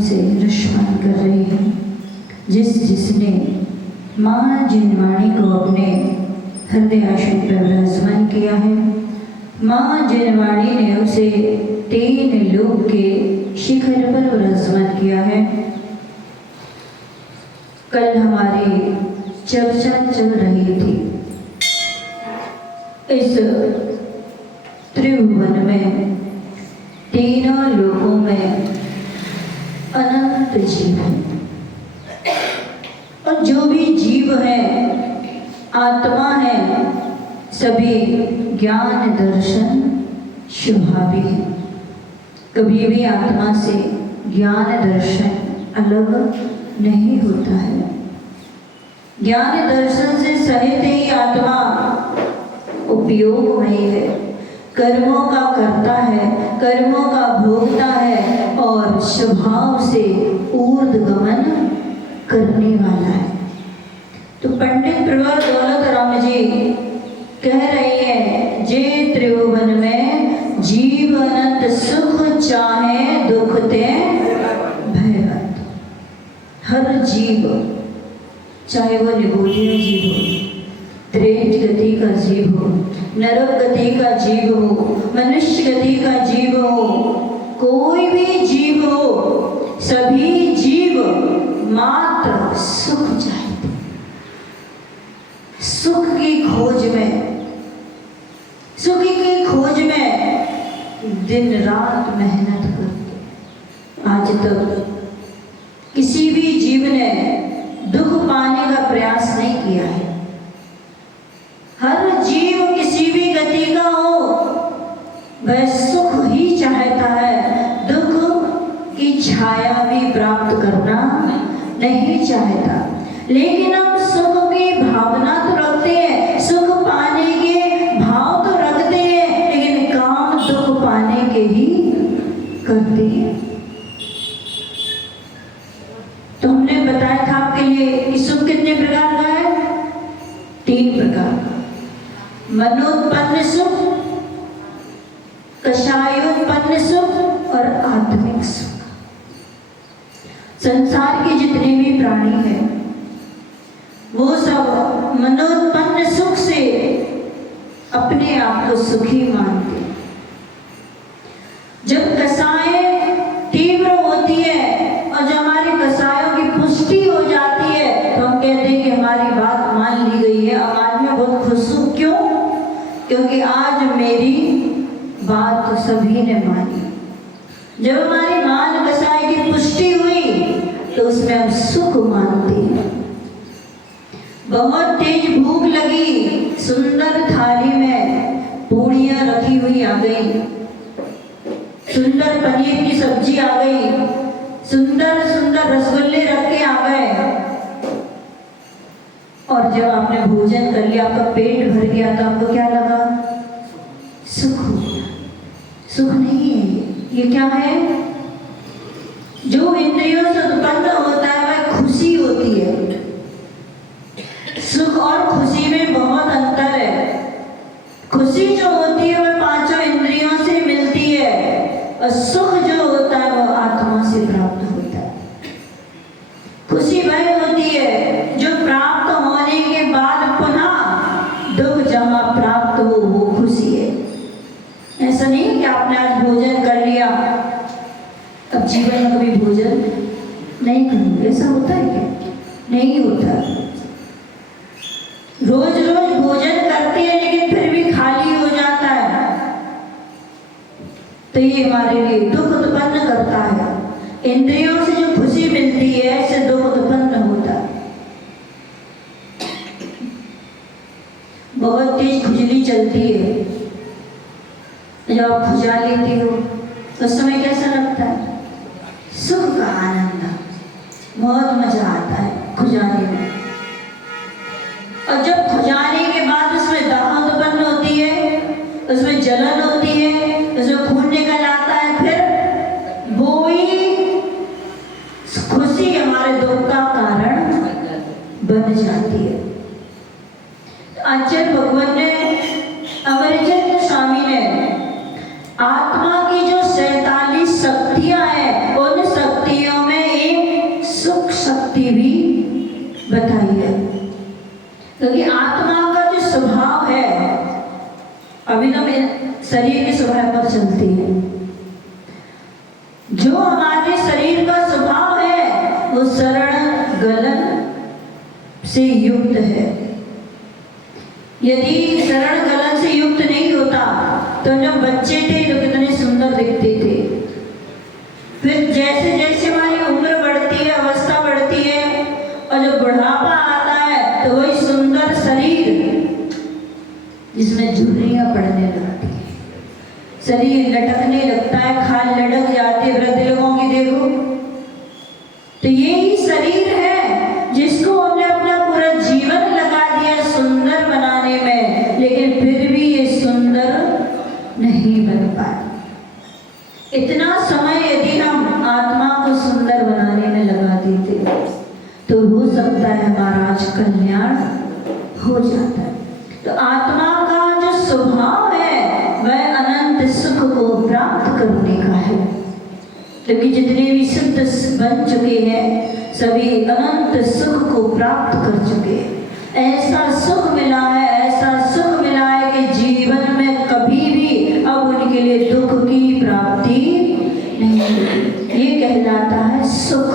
से रश्मान कर रही है। जिसने माँ जिनवाणी को अपने हृदय आश्रित पर विराजमान किया है, माँ जिनवाणी ने उसे 3 लोक के शिखर पर विराजमान किया है। कल हमारी चर्चा चल रही थी इस त्रिभुवन में 3 लोकों में अनंत जीव है, और जो भी जीव है, आत्मा है, सभी ज्ञान दर्शन स्वभावी है। कभी भी आत्मा से ज्ञान दर्शन अलग नहीं होता है। ज्ञान दर्शन से सहित ही आत्मा उपयोगमयी है, कर्मों का करता है, कर्मों का भोगता है और स्वभाव से ऊर्ध्वगमन करने वाला है। तो पंडित प्रवर दौलत राम जी कह रहे हैं, जे त्रिभुवन में जीव अनंत सुख चाहे दुख ते भयरत। हर जीव, चाहे वो निगोटिया जीव हो, त्रेत गति का जीव हो, नरक गति का जीव हो, मनुष्य गति का जीव हो, कोई भी जीव हो, सभी जीव मात्र सुख चाहते, सुख की खोज में, सुख की खोज में दिन रात मेहनत करते। आज तक किसी भी जीव ने दुख पाने का प्रयास नहीं किया है। हर जीव किसी भी गति का हो, वह सुख ही चाहता है, दुख की छाया भी प्राप्त करना नहीं चाहता। लेकिन हम सुख की भावना तो रखते हैं, सुख पाने के भाव तो रखते हैं, लेकिन काम दुख पाने के ही करते हैं। तो हमने बताया था आपके लिए कि सुख कितने प्रकार का है? 3 प्रकार का। मनोत्पन्न सुख, कषायोत्पन्न सुख और आत्मिक सुख। संसार के जितने भी प्राणी हैं वो सब मनोत्पन्न सुख से अपने आप को सुखी मानते हैं। जब कषाय तीव्र होती है और जब हमारी कषायों की पुष्टि हो जाती है तो हम कहते हैं कि हमारी बात मान ली गई है। अब आज मैं बहुत खुश हूँ। क्यों? क्योंकि आज मेरी बात तो सभी ने मानी। जब हमारी मान कषाय की पुष्टि हुई तो उसमें हम सुख मानते हैं। बहुत तेज भूख लगी, सुंदर थाली में पूड़ियां रखी हुई आ गई, सुंदर पनीर की सब्जी आ गई, सुंदर सुंदर रसगुल्ले रख के आ गए, और जब आपने भोजन कर लिया, आपका पेट भर गया, तो आपको क्या लगा? सुख हो गया। सुख नहीं है ये क्या है? जो इंद्रियों से उत्पन्न होता है वह खुशी होती है। सुख और खुशी में बहुत अंतर है। खुशी जो होती है वह 5 इंद्रियों से मिलती है, और सुख जो होता है वह आत्मा से प्राप्त होता है। खुशी वह होती है जो प्राप्त होने के बाद पुनः दुख जहाँ प्राप्त हो, वो खुशी है। ऐसा नहीं कि आपने आज भोजन कर लिया, अब जीवन में कभी भोजन नहीं करूंगे, ऐसा होता है क्या? नहीं होता। रोज रोज भोजन करते हैं लेकिन फिर भी खाली हो जाता है, तो ये हमारे लिए दुख उत्पन्न करता है। इंद्रियों से जो खुशी मिलती है इससे दुख उत्पन्न होता है। बहुत तेज खुजली चलती है, जब आप खुजा लेती हो तो उस समय कैसा लगता है? सुख का आनंद, बहुत मजा आता है खुजाने में। और जब खुजाने के बाद उसमें दाह उत्पन्न होती है, उसमें जलन होती है, उसमें खून निकल आता है, फिर वो ही खुशी हमारे दुख का कारण बन जाती है। आचार्य भगवान ने, अमरचंद्र स्वामी ने आत्मा की जो 47 शक्तियां हैं, उन शक्तियों बताइए, क्योंकि आत्मा का जो स्वभाव है, अभी तो शरीर के स्वभाव पर चलती है। जो हमारे शरीर का स्वभाव है वो शरण गलन से युक्त है। यदि शरण गलन से युक्त नहीं होता तो जब बच्चे थे तो कितने सुंदर दिखते थे। फिर जैसे जैसे हमारी उम्र बढ़ती है, अवस्था बढ़ती है, और जब बुढ़ापा आता है तो वही सुंदर शरीर जिसमें झुर्रियां पड़ने लगती है, शरीर लटकने लगता है, खाल लटक जाते वृद्ध लोगों की देखो। तो यही शरीर है जिसको हमने अपना पूरा जीवन लगा दिया सुंदर बनाने में, लेकिन फिर भी ये सुंदर नहीं बन पाए। इतना समय यदि हम आत्मा को सुंदर बनाने में लगा देते तो हो सकता है हमारा आज कल्याण हो जाता है। तो आत्मा का जो स्वभाव है वह अनंत सुख को प्राप्त करने का है, क्योंकि जितने भी सिद्ध बन चुके हैं सभी अनंत सुख को प्राप्त कर चुके हैं। ऐसा सुख मिला है, ऐसा सुख मिला है कि जीवन में कभी भी अब उनके लिए दुख की प्राप्ति नहीं होगी। ये कहलाता है सुख।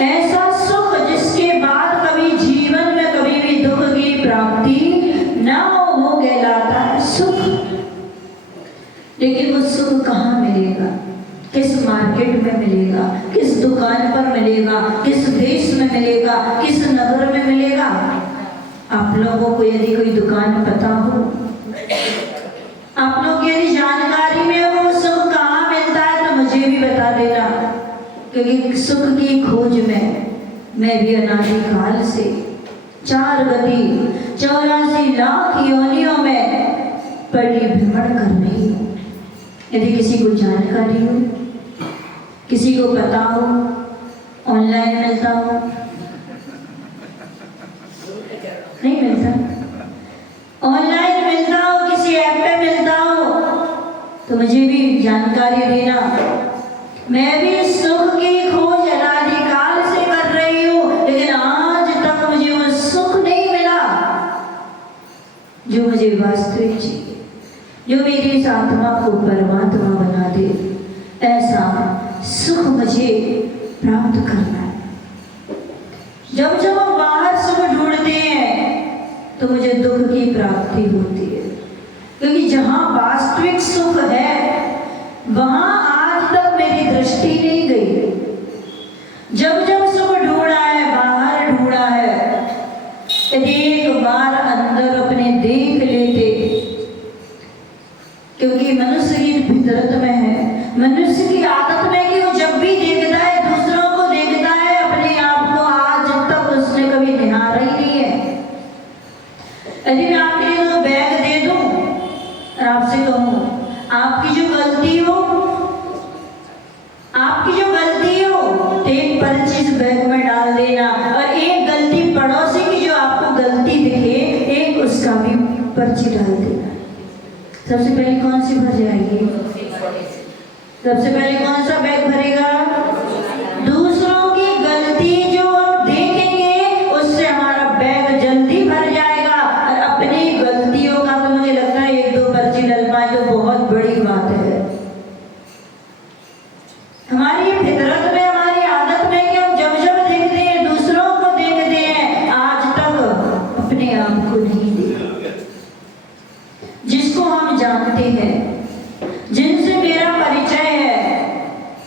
ऐसा सुख जिसके बाद कभी जीवन में कभी भी दुख की प्राप्ति ना हो, वो कहलाता है सुख। लेकिन वो सुख कहाँ मिलेगा, किस मार्केट में मिलेगा, किस दुकान पर मिलेगा, किस देश में मिलेगा, किस नगर में मिलेगा? आप लोगों को यदि कोई दुकान पता हो, आप लोग यदि जानकारी में वो सुख कहाँ मिलता है तो मुझे भी बता देना, क्योंकि सुख की खोज में मैं भी अनादिकाल से 4 गति 84 लाख योनियों में परिभ्रमण कर रही हूँ। यदि किसी को जानकारी हो, किसी को पता हो, ऑनलाइन मिलता हो, नहीं मिलता, ऑनलाइन मिलता हो, किसी ऐप पे मिलता हो तो मुझे भी जानकारी देना। मैं भी सुख की खोज अनादिकाल से कर रही हूँ, लेकिन आज तक मुझे वो सुख नहीं मिला जो मुझे वास्तविक चाहिए, जो मेरी इस आत्मा को परमात्मा बना दे। ऐसा सुख मुझे प्राप्त करना है। जब जब हम बाहर सुख ढूंढते हैं तो मुझे दुख की प्राप्ति होती है, क्योंकि जहाँ वास्तविक सुख है वहाँ आज तक मेरी दृष्टि नहीं गई। जब जब सुख ढूंढा है, बाहर ढूंढा है, यदि एक बार अंदर अपने देख लेते, क्योंकि मनुष्य की फितरत में है, मनुष्य की आदत में कि वो जब भी देखता है दूसरों को देखता है, अपने आप को आज तक उसने कभी निहारा ही नहीं है। यदि मैं आपके लिए तो बैग दे दूं और आपसे कहूं आपकी जो गलती हो, तो एक पर्ची इस बैग में डाल देना, और एक गलती पड़ोसी की जो आपको गलती दिखे एक उसका भी पर्ची डाल देना। सबसे पहले कौन सी भर जाएगी? सबसे पहले कौन सा बैग भरेगा? दूसरों की गलती जो हम देखेंगे उससे हमारा बैग जल्दी भर जाएगा, और अपनी गलतियों का तो मुझे लगता है 1-2 पर्ची डल पाए तो बहुत बड़ी बात है। हमारी फितरत में, हमारी आदत में कि हम जब जब देखते हैं दूसरों को देखते हैं, आज तक अपने आप को नहीं देखा। जिसको हम जानते हैं, जिनसे मेरा परिचय है,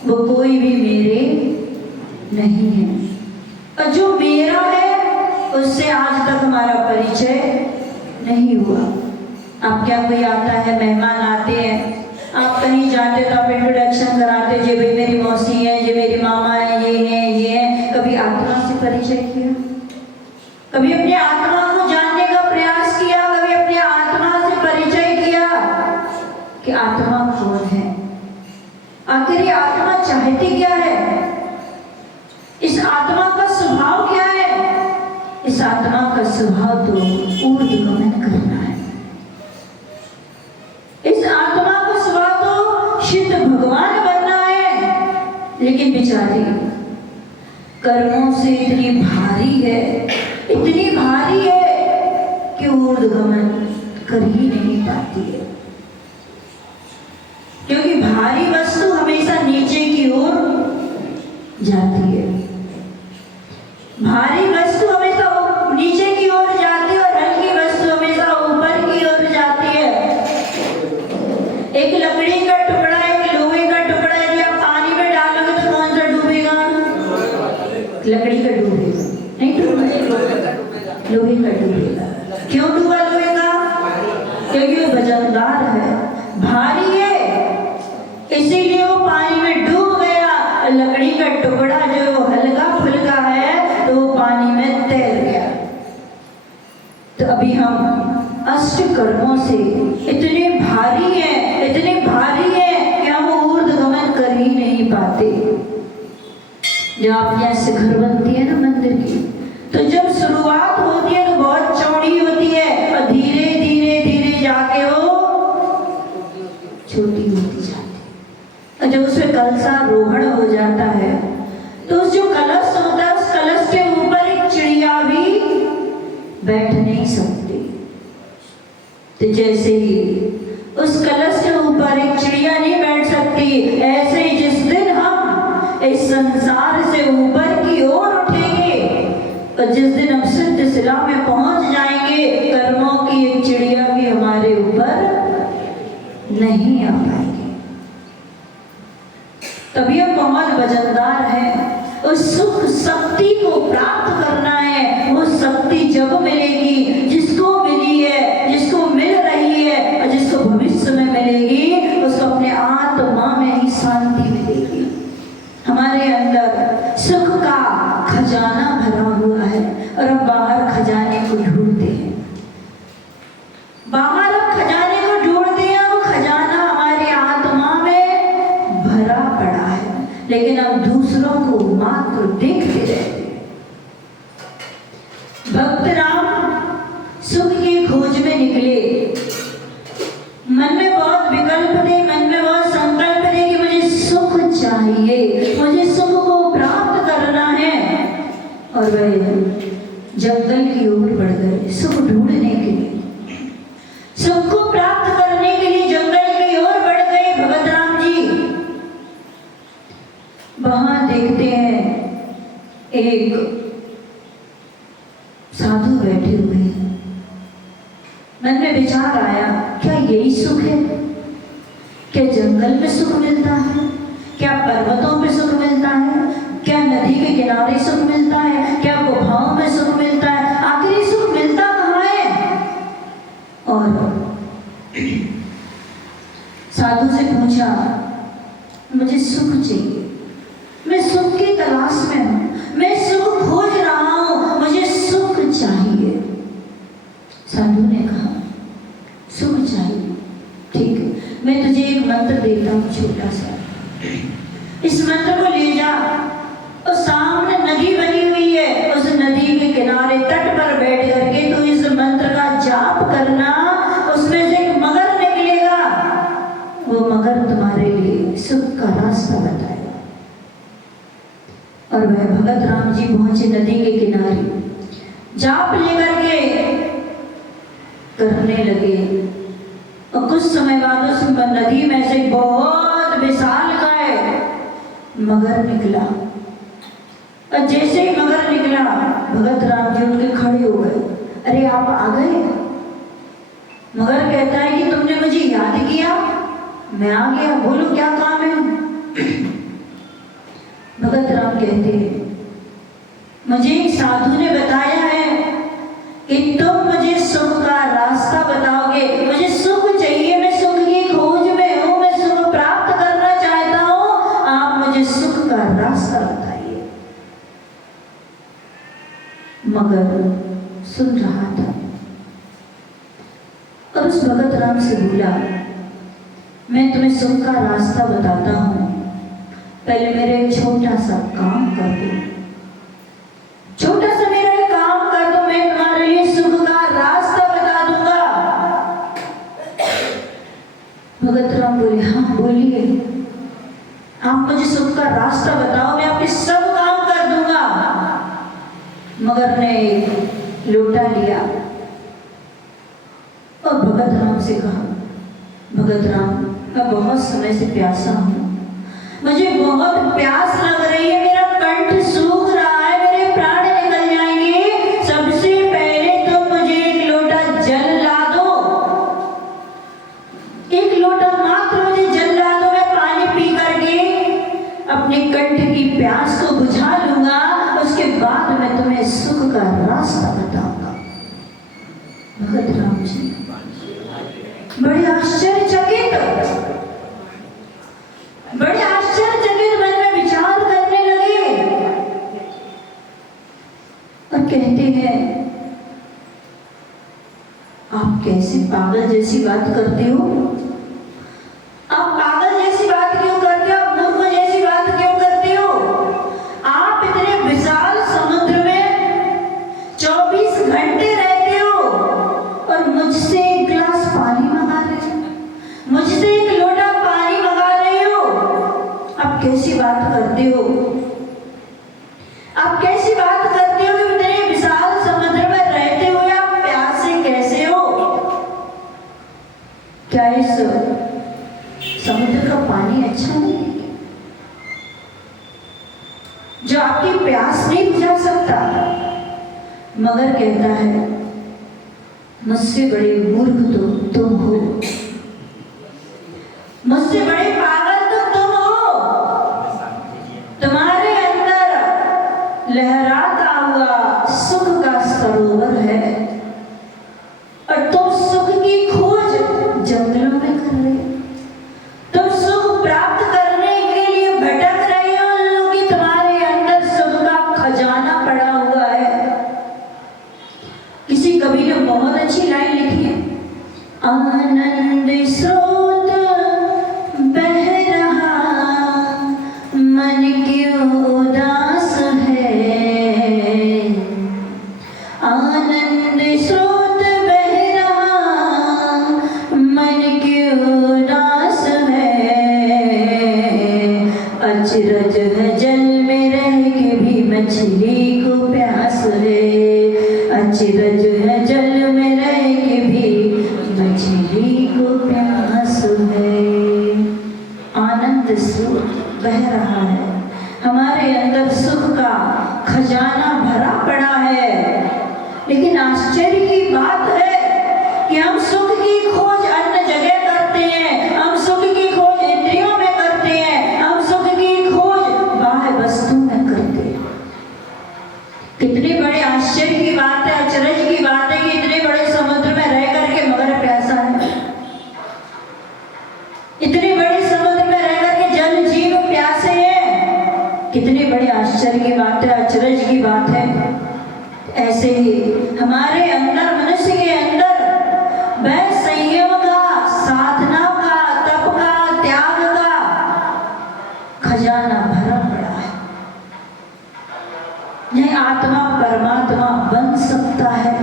वो कोई भी मेरे नहीं है, और जो मेरा है उससे आज तक हमारा परिचय नहीं हुआ। अब क्या कोई आता है, मेहमान आते हैं, आप कहीं जाते तो आप इंट्रोडक्शन कराते, जे भाई मेरी मौसी है, जे मेरी मामा है, ये है। कभी आत्मा से परिचय किया? कभी अपने आत्मा को जानने का प्रयास किया? कभी अपने आत्मा से परिचय किया कि आत्मा कौन है? आखिर ये आत्मा चाहती क्या है? इस आत्मा का स्वभाव क्या है? इस आत्मा का स्वभाव तो ऊर्ध्वगमन करना है। इस आत्मा का स्वभाव तो सिद्ध भगवान बनना है। लेकिन बेचारी कर्मों से इतनी भारी है कि ऊर्ध्वगमन कर ही नहीं पाती है, क्योंकि भारी वस्तु हमेशा नीचे की ओर जाती है। भारी वस्तु हमेशा नीचे की ओर जाती है और हल्की वस्तु हमेशा ऊपर की ओर जाती है। एक लकड़ी का टुकड़ा, एक लोहे का टुकड़ा यदि आप पानी में डालोगे तो कौन सा डूबेगा? लकड़ी का डूबेगा, नहीं डूबेगा, लोहे का डूबेगा। क्यों डूबा लोहे का? क्योंकि वो वजनदार है, भारी है, इसीलिए वो पानी में डूब गया। लकड़ी का टुकड़ा जो हल्का फुल्का है तो वो पानी में तैर गया। तो अभी हम अष्ट कर्मों से इतने भारी है कि हम ऊर्ध्वगमन कर ही नहीं पाते। जब आप यहाँ शिखर बनती है ना मंदिर की, तो जब शुरुआत होती है तो बहुत चौड़ी होती है और धीरे धीरे जाके वो छोटी होती जाती है। और जब उसमें कलशारोहण हो जाता है तो उस जो कलश होता है उस कलश के ऊपर एक चिड़िया भी बैठ नहीं सकती। तो जैसे ही उस कलश के ऊपर एक चिड़िया नहीं बैठ सकती, ऐसे ही जिस दिन हम इस संसार से ऊपर की ओर उठेंगे और जिस दिन हम सिद्ध शिला में पहुंच जाएंगे, कर्मों की एक चिड़िया भी हमारे ऊपर नहीं आ पाएगी। तभी हम बहुत वजनदार है। उस सुख शक्ति को प्राप्त करना है। वो शक्ति जब मिलेगी, जिसको मिली है, जिसको मिल रही है और जिसको भविष्य में मिलेगी, उसको अपने आत्मा में ही शांति मिलेगी। हमारे अंदर सुख का खजाना भरा हुआ है और हम बाहर खजाने को ढूंढते हैं। बाहर हम खजाने को ढूंढते हैं, वो खजाना हमारी आत्मा में भरा पड़ा है, लेकिन हम दूसरों को मात्र देखते रहते हैं। भक्त राम सुख की खोज में निकले। मन में बहुत विकल्प थे, मन में बहुत संकल्प थे कि मुझे सुख चाहिए, मुझे सुख को प्राप्त करना है। और वह जंगल की ओर बढ़ गए सुख ढूंढने के लिए। सुख को प्राप्त करने के लिए जंगल की ओर बढ़ गए भगत राम जी। वहां देखते हैं एक साधु बैठे हुए हैं। मन में विचार आया, क्या यही सुख है? क्या जंगल में सुख मिलता है? क्या पर्वतों पे सुख मिलता है? क्या नदी के किनारे सुख मिलता है? क्या गुफाओं में सुख मिलता है? आखिर ये सुख मिलता कहाँ है? और साधु से पूछा, मुझे सुख चाहिए, मैं सुख की तलाश में हूँ, मैं सुख खोज रहा हूँ, मुझे सुख चाहिए। साधु ने कहा, सुख चाहिए, ठीक है, मैं तुझे एक मंत्र देता हूँ छोटा सा। इस मंत्र को ले जा और सामने नदी बनी हुई है, उस नदी के किनारे तट पर बैठ करके तू इस मंत्र का जाप करना। उसमें से एक मगर निकलेगा, वो मगर तुम्हारे लिए सुख का रास्ता बताएगा। और वह भगत राम जी पहुंचे नदी के किनारे, जाप लेकर के करने लगे। और कुछ समय बाद उस नदी में से बहुत विशालकाय मगर निकला। और जैसे ही मगर निकला, भगत राम जी उनके खड़े हो गए। अरे आप आ गए? मगर कहता है कि तुमने मुझे याद किया, मैं आ गया, बोलो क्या काम है? भगत राम कहते हैं, मुझे एक साधु ने बताया है कि तुम मुझे सुख का रास्ता बताओगे। मुझे सुख चाहिए, मैं सुख की खोज में हूँ, मैं सुख प्राप्त करना चाहता हूँ, आप मुझे सुख का रास्ता बताइए। मगर सुन रहा था और उस भगत राम से बोला, मैं तुम्हें सुख का रास्ता बताता हूँ, पहले मेरा एक छोटा सा काम कर दो, छोटा सा मेरा एक काम कर दो, मैं तुम्हारे लिए सुख का रास्ता बता दूंगा। भगत राम बोले, हाँ बोलिए, आप मुझे सुख का रास्ता बताओ, मैं आपके सब काम कर दूंगा। मगर ने एक लोटा लिया और भगत राम से कहा, भगत राम, मैं बहुत समय से प्यासा हूँ, मुझे बहुत प्यास लग रही है, मेरा कंठ सूख रहा है, मेरे प्राण निकल जाएंगे, सबसे पहले तो मुझे एक लोटा जल ला दो, एक लोटा मात्र मुझे जल ला दो, मैं पानी पी करके अपने कंठ की प्यास को बुझा लूंगा, उसके बाद मैं तुम्हें सुख का रास्ता बताऊंगा। भगत राम जी बड़े आश्चर्यचकित मन में विचार करने लगे और कहते हैं, आप कैसे पागल जैसी बात करते हो, आप पागल जैसी बात क्यों करते हो, आप मूर्ख जैसी बात क्यों करते हो, आप इतने विशाल समुद्र में 24 घंटे रहते हो और मुझसे एक गिलास पानी मंगा रहे हो, मुझसे एक लोटा पानी मंगा रहे हो, आप कैसी बात करते हो, आप कैसी बात करते हो कि इतने विशाल समुद्र में रहते हुए आप प्यासे कैसे हो, क्या इस समुद्र का पानी अच्छा नहीं है जो आपकी प्यास नहीं बुझा सकता। मगर कहता है, मुझसे बड़े मूर्ख तो तुम हो, मुझसे बड़े पागल तो तुम हो, तुम्हारे अंदर लहराता हुआ सुख का सरोवर है और तुम सुख की खोज जंगलों में कर रहे हो, तुम सुख प्राप्त करने के लिए भटक रहे हो, कि तुम्हारे अंदर सुख का खजाना पड़ा हुआ है। किसी कवि ने बहुत अच्छी लाइन लिखी है, आनंद स्रोत बह रहा, मन क्यों उदास है, आनंद स्रोत बह रहा, मन क्यों उदास है, अचरज है जल में रह के भी मछली को प्यास है, अचरज है जल में रह के भी मछली को प्यास है। आनंद स्रोत बह रहा है, हमारे अंदर सुख का खजाना भरा पड़ा है, लेकिन आश्चर्य की बात है कि हम सुख की खोज अन्य जगह करते हैं, हम सुख की खोज इंद्रियों में करते हैं, हम सुख की खोज बाह्य वस्तु में करते हैं। कितनी बड़े आश्चर्य की बात है, अचरज की बात है कि इतने बड़े समुद्र में रह करके मगर प्यासा है, इतने बड़े समुद्र में रह करके जल जीव प्यासे हैं, कितनी बड़ी आश्चर्य की बात है, अचरज की बात है। ऐसे ही हमारे अंदर, मनुष्य के अंदर वह संयम का, साधना का, तप का, त्याग का खजाना भरा पड़ा है। यह आत्मा परमात्मा बन सकता है,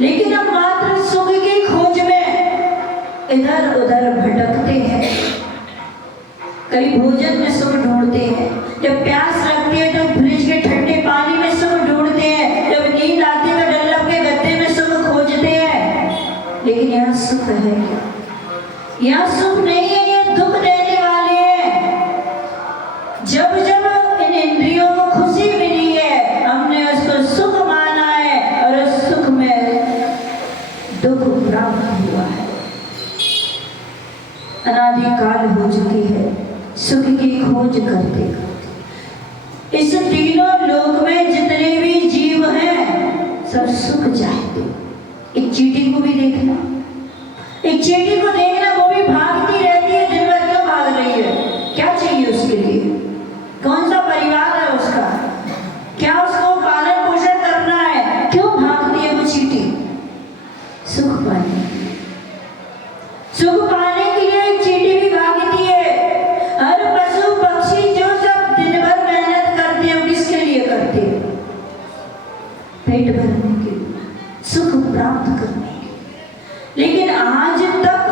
लेकिन हम मात्र सुख की खोज में इधर उधर भटकते हैं। कई भोजन में सुख ढूंढते हैं, जब प्यास लगती है तो फ्रिज के ठंडे पानी में सुख ढूंढते हैं, जब नींद आती है तो डल्लब के गद्दे में सुख खोजते हैं। लेकिन यह सुख है क्या? यह सुख नहीं है, ये दुख देने वाले हैं। जब जब इन इंद्रियों को खुशी मिली है, हमने उसको सुख माना है और उस सुख में दुख प्राप्त हुआ है। अनादिकाल हो चुकी है सुख की खोज करते करते। इस तीनों लोक में जितने भी जीव हैं सब सुख चाहते। एक चींटी को भी देखना, एक चींटी को देखना, वो भी भागती रहती है, दिन भर क्यों भाग रही है? क्या चाहिए उसके लिए? कौन सा परिवार है उसका? क्या उसको पालन पोषण करना है? क्यों भागती है वो चींटी? सुख पाने, सुख पाने के लिए एक चींटी भी भागती है। हर पशु पक्षी जो सब दिन भर मेहनत करते हैं, किसके लिए करते हैं? पेट भरने के लिए, सुख प्राप्त करने के लिए। लेकिन आज तक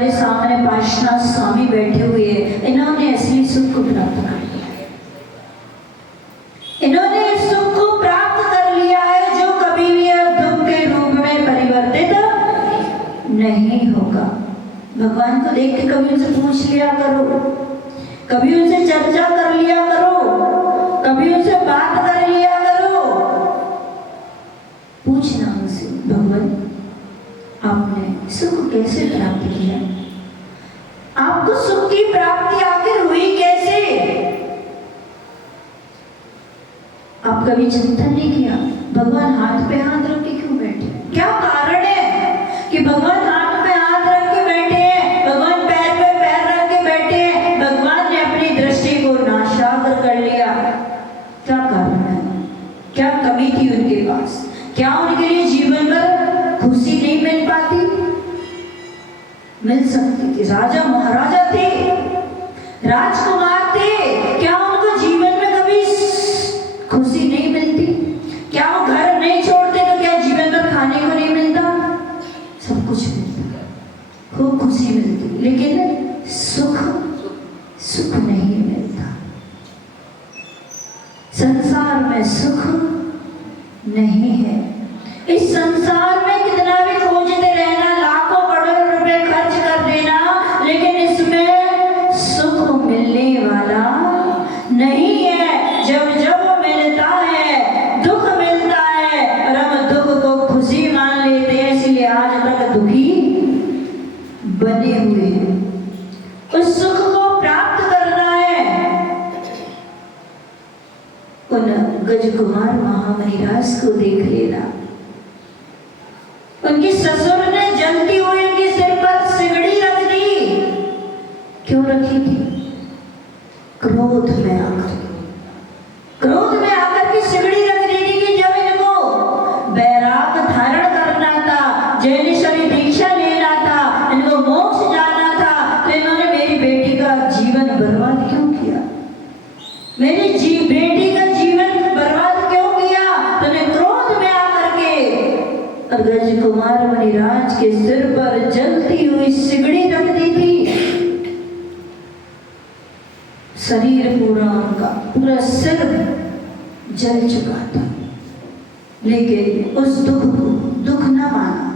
हमारे सामने पार्श्वनाथ स्वामी बैठे हुए हैं, इन्होंने असली सुख को प्राप्त कर लिया है। इन्होंने इस सुख को प्राप्त कर लिया है जो कभी भी दुख के रूप में परिवर्तित नहीं होगा। भगवान को देख के कभी उनसे पूछ लिया करो, कभी उनसे चर्चा कर लिया करो, कभी उनसे बात कर लिया करो। पूछना उनसे, भगवान आपने सुख कैसे प्राप्त किया, आपको सुख की प्राप्ति आखिर हुई कैसे? आप कभी चिंतन नहीं किया भगवान हाथ पे हाथ रख के क्यों बैठे? क्या कारण है कि भगवान हाथ पे हाथ रख के बैठे हैं, भगवान पैर पे पैर रख के बैठे हैं, भगवान ने अपनी दृष्टि को नाशाग्र कर लिया? क्या कारण है? क्या कमी थी उनके पास? क्या उनके लिए जीवन भर खुशी नहीं मिल पाती? मिल सकती थी। राजा महाराजा थे, राजकुमार थे, क्या उनको जीवन में कभी खुशी नहीं मिलती? क्या वो घर नहीं छोड़ते तो क्या जीवन भर खाने को नहीं मिलता? सब कुछ मिलता, खूब खुशी मिलती, लेकिन सुख नहीं मिलता। संसार में सुख नहीं है। इस संसार में कितना भी खोजते रहना, लाखों करोड़ों रुपए खर्च कर देना, लेकिन इसमें सुख मिलने वाला नहीं है। जब जब मिलता है दुख मिलता है, और हम दुख को खुशी मान लेते हैं, इसलिए आज तक दुखी बने हुए हैं। उस सुख को प्राप्त करना है। उन गजकुमार महामहिराज को देख लेना, उनकी ससुर ने जलती हुई उनके सिर पर सिगड़ी रख दी। क्यों रखी थी? क्रोध में आकर की सिगड़ी रख दी थी कि जब इनको बैराग धारण करना था, जैनेश्वरी दीक्षा लेना था, इनको मोक्ष जाना था, तो इन्होंने मेरी बेटी का जीवन बर्बाद क्यों किया? मेरी बेटी का जीवन बर्बाद क्यों किया? तो ने क्रोध में आकर के और गजकुमार मणिराज के सिर पर जलती हुई सिगड़ी रख दी थी। शरीर पूरा उनका पूरा सिर जल चुका था, लेकिन उस दुख को दुख न माना।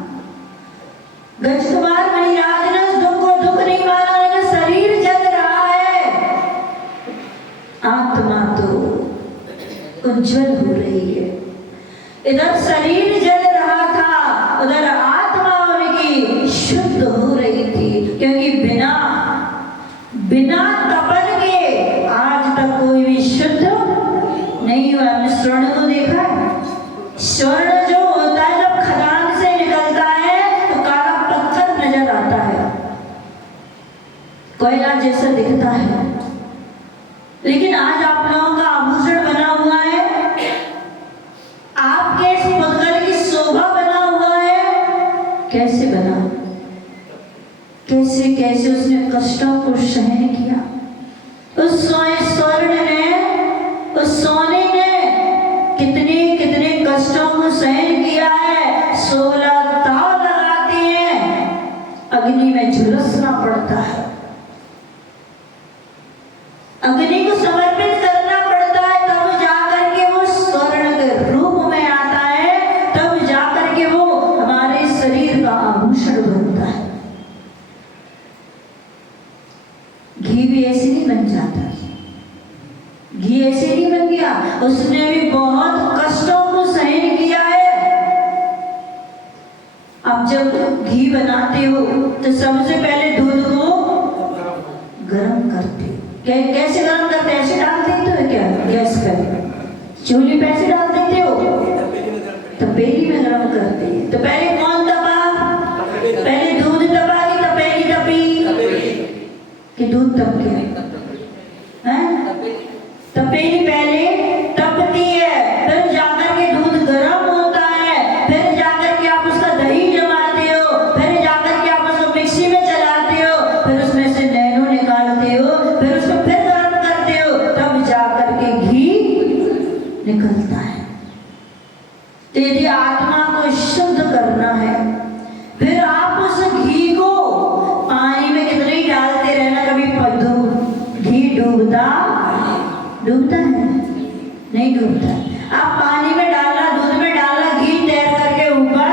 गजकुमार मणिराज ने उस दुख को दुख नहीं माना, लेकिन शरीर जल रहा है, आत्मा तो उज्जवल हो रही है। इधर शरीर जल रहा था, उधर आत्मा उनकी शुद्ध हो रही थी, क्योंकि बिना तपन के आज तक कोई भी शुद्ध नहीं हुआ। हमने स्वर्ण को देखा है, स्वर्ण जो होता है जब खदान से निकलता है तो काला पत्थर नजर आता है, कोयला जैसा दिखता है, लेकिन आज आप लोगों का आभूषण बना हुआ है, आपके इस पुतगल की शोभा बना हुआ है। कैसे बना? कैसे कैसे उसने कष्टों को सहन किया। उस स्वर्ण ने, उस सोने ने कितने कितने कष्टों को सहन किया है। 16 ताव लगाते हैं, अग्नि में झुलसना पड़ता है, अग्नि को समर्पित करना पड़ता है, तब जाकर के वो स्वर्ण के रूप में आता है, तब जाकर के वो हमारे शरीर का आभूषण बनता है। घी भी ऐसे नहीं बन जाता, घी ऐसे नहीं बन गया, उसने भी बहुत कष्टों को सहन किया है। आप जब घी बनाते हो तो सबसे पहले दूध को गर्म करते हो। कैसे गर्म करते? ऐसे डाल देते हो क्या गैस पर? चूल्हे पे ऐसे डाल देते हो? तपेली में गर्म करते हैं। तो पहले कौन तपा? पहले दूध तपा कि तपेली तपी? कि दूध तप गया? तपेली पहले तपती है, फिर जाकर के दूध गर्म होता है, फिर जाकर के आप उसका दही जमाते हो, फिर जाकर के आप उसको मिक्सी में चलाते हो, फिर उसमें से नैनो निकालते हो, फिर उसको फिर गर्म करते हो, तब जाकर के घी निकलता है। तो यदि आत्मा को शुद्ध करना डूबता है? नहीं डूबता। आप पानी में डालना, दूध में डालना, घी तैर करके ऊपर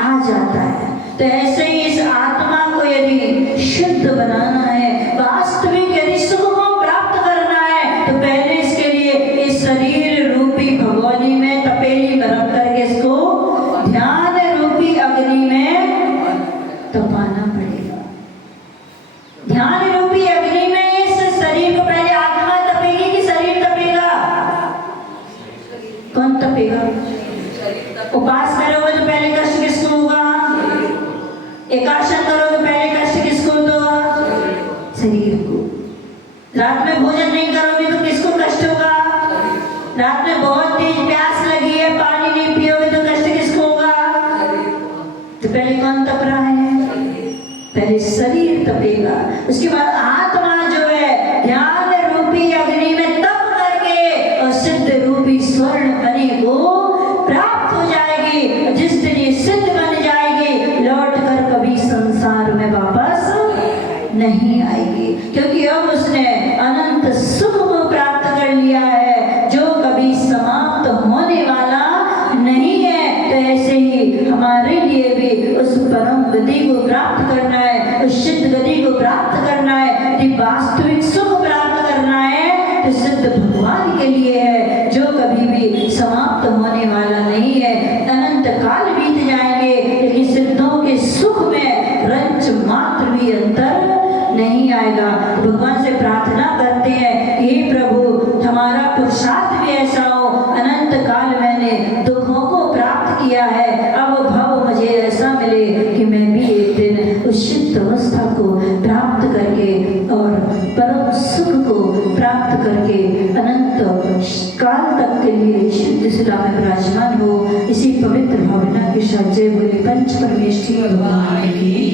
आ जाता है। तो ऐसे ही इस आत्मा को यदि शुद्ध बनाना है, वास्तविक यदि सुख को प्राप्त करना है, तो पहले इसके लिए इस शरीर रूपी भगोनी में तपेली में रख करके इसको ध्यान रूपी अग्नि में तपाना पड़ेगा। ध्यान रूपी अग्नि में इस शरीर को पहले आत्मा तपेगी कि शरीर तपेगा? कौन तपेगा? उपास करोगे तो पहले कष्ट किसको होगा? एकासन करोगे पहले कष्ट किसको होगा? शरीर को। रात में भोजन नहीं करोगे तो किसको कष्ट होगा? रात में बहुत तेज प्यास लगी है, पानी नहीं पियोगे तो कष्ट किसको होगा? तो पहले कौन तप रहा है? पहले शरीर तपेगा, उसके बाद आत्मा जो है ध्यान रूपी अग्नि में तप करके और सिद्ध रूपी स्वर्ण बने को प्राप्त हो जाएगी। जिस दिन ये सिद्ध बन जाएगी, लौट कर कभी संसार में वापस नहीं आएगी, क्योंकि अब उसने अनंत सुख को प्राप्त कर लिया है जो कभी समाप्त होने वाला नहीं है। तो ऐसे ही हमारे लिए भी उस परम गति को प्राप्त करना है, उस सिद्ध गति को प्राप्त करना है, यदि वास्तविक सुख प्राप्त करना है तो सिद्ध भगवान के लिए है जो कभी भी समाप्त होने वाला नहीं है। अनंत काल बीत जाएंगे लेकिन सिद्धों के सुख में रंच मात्र भी अंतर नहीं आएगा। भगवान से प्रार्थना करते हैं कि हे प्रभु, हमारा पुरुषार्थ भी ऐसा हो, अनंत काल मैंने दुखों को प्राप्त किया है, अब भव मुझे ऐसा मिले कि मैं भी एक दिन उस सिद्ध अवस्था को प्राप्त करके और परम सुख को प्राप्त करके अनंत काल तक के लिए शुद्ध शिला में विराजमान हो। इसी पवित्र भावना के साथ जय बोले पंच परमेश्वरी भगवान की।